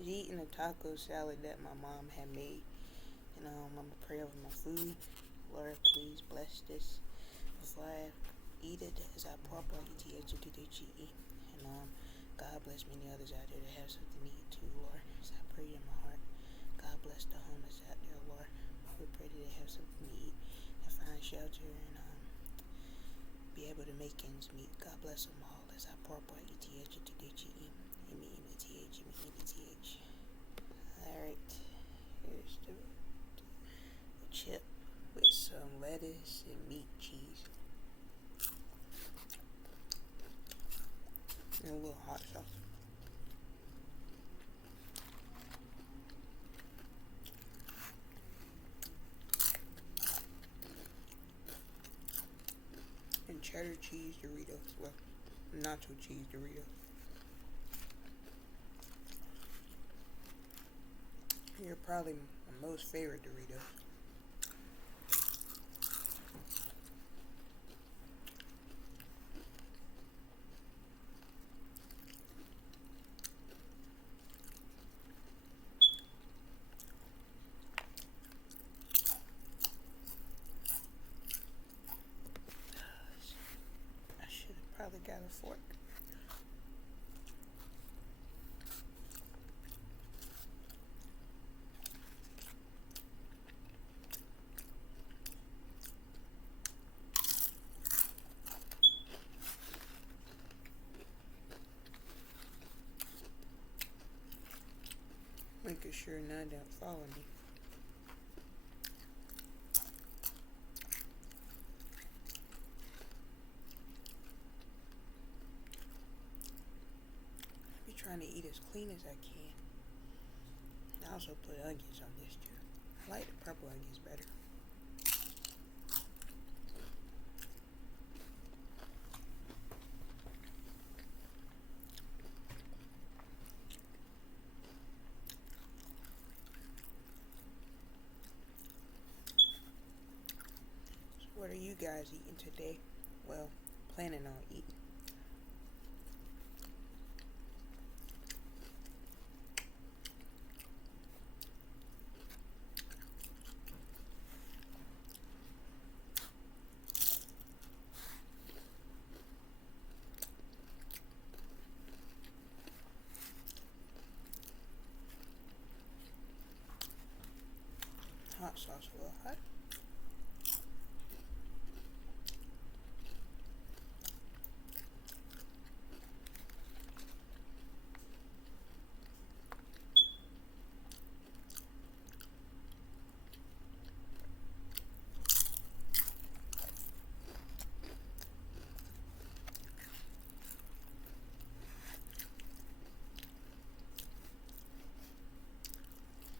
Just eating a taco salad that my mom had made. And I'm gonna pray over my food. Lord, please bless this before I eat it as I pour out ETHGTHGE. And God bless many others out there that have something to eat too, Lord. As I pray in my heart. God bless the homeless out there, Lord. We pray that they have something to eat and find shelter and be able to make ends meet. God bless them all as I pour out ETHGTHGE. MEMETH. Alright. Here's the chip with some lettuce and meat cheese. And a little hot sauce. And cheddar cheese Doritos. Well, nacho cheese Doritos. You're probably my most favorite Doritos. I should have probably got a fork. Making sure none don't follow me. I be trying to eat as clean as I can. I also put onions on this too. I like the purple onions better. So what are you guys eating today? Well, planning on eating. Hot sauce a little hot.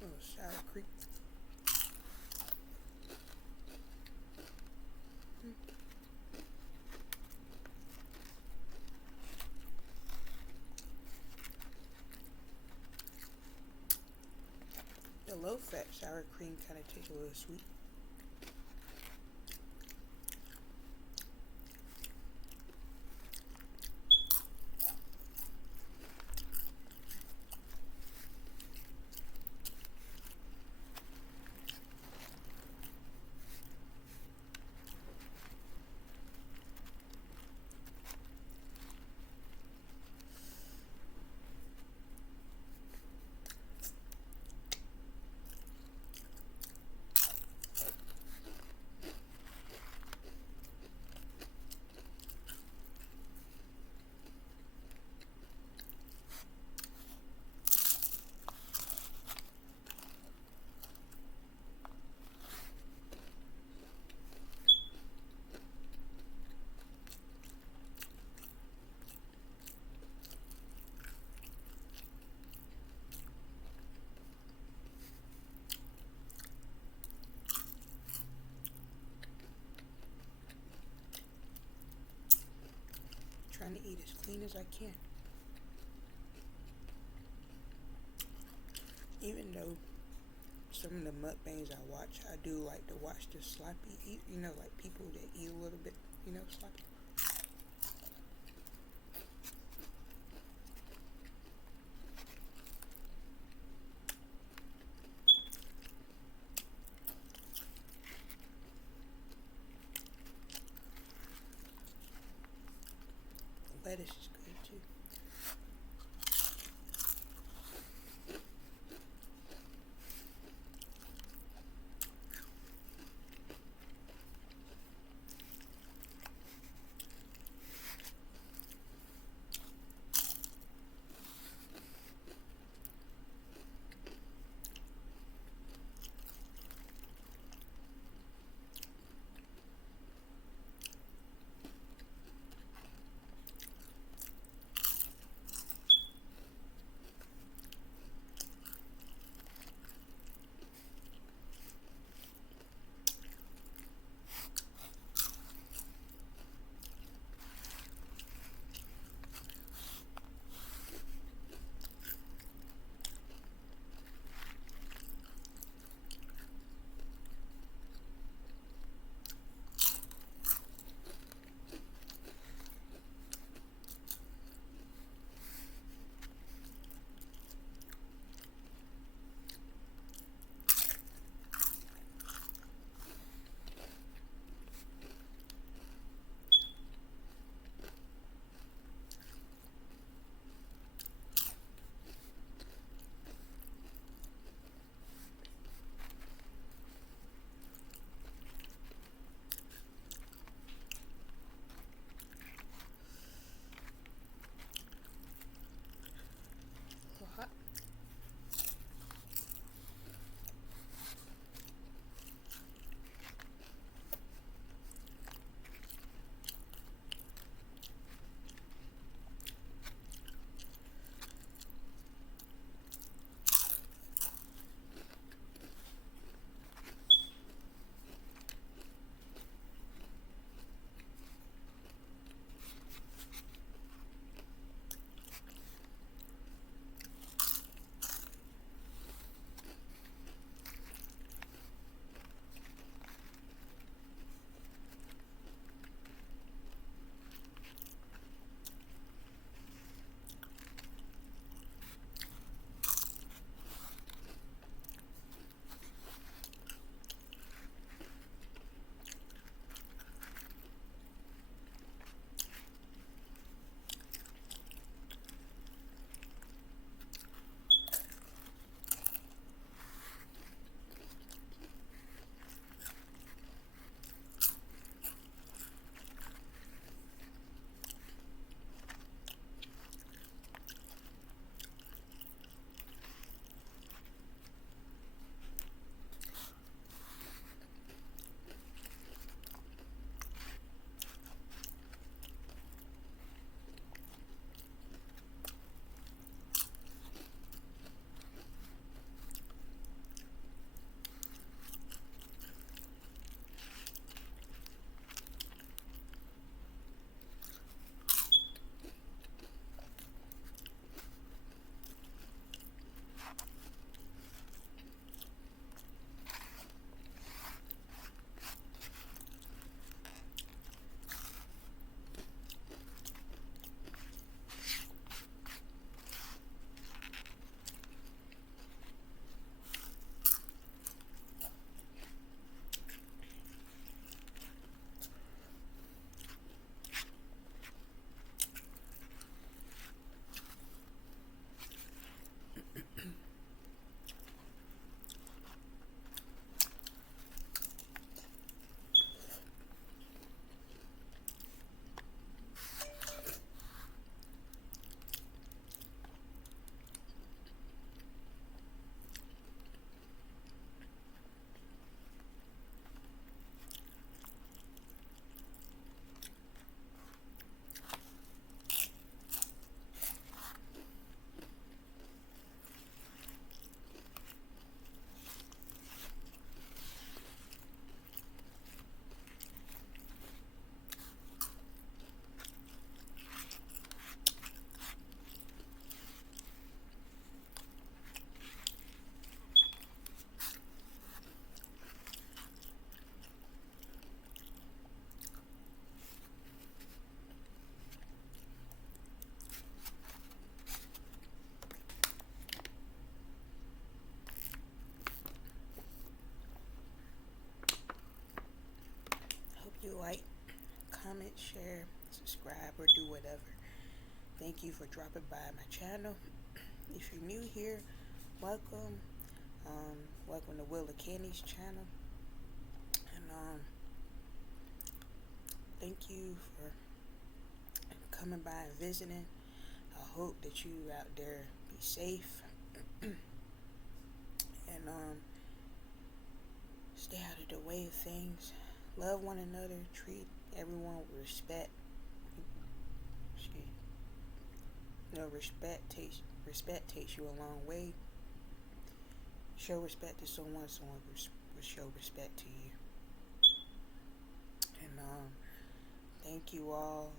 A little sour cream. The low fat sour cream kind of tastes a little sweet. Trying to eat as clean as I can. Even though some of the mukbangs I watch, I do like to watch the sloppy eat. You know, like people that eat a little bit, sloppy. lettuce is good too. A little hot. Hope you like, comment, share, subscribe, or do whatever. Thank you for dropping by my channel. If you're new here, welcome. Welcome to Willa Candy's channel. And thank you for coming by and visiting. I hope that you out there be safe and stay out of the way of things. Love one another. Treat everyone with respect. Respect takes you a long way. Show respect to someone will show respect to you. And thank you all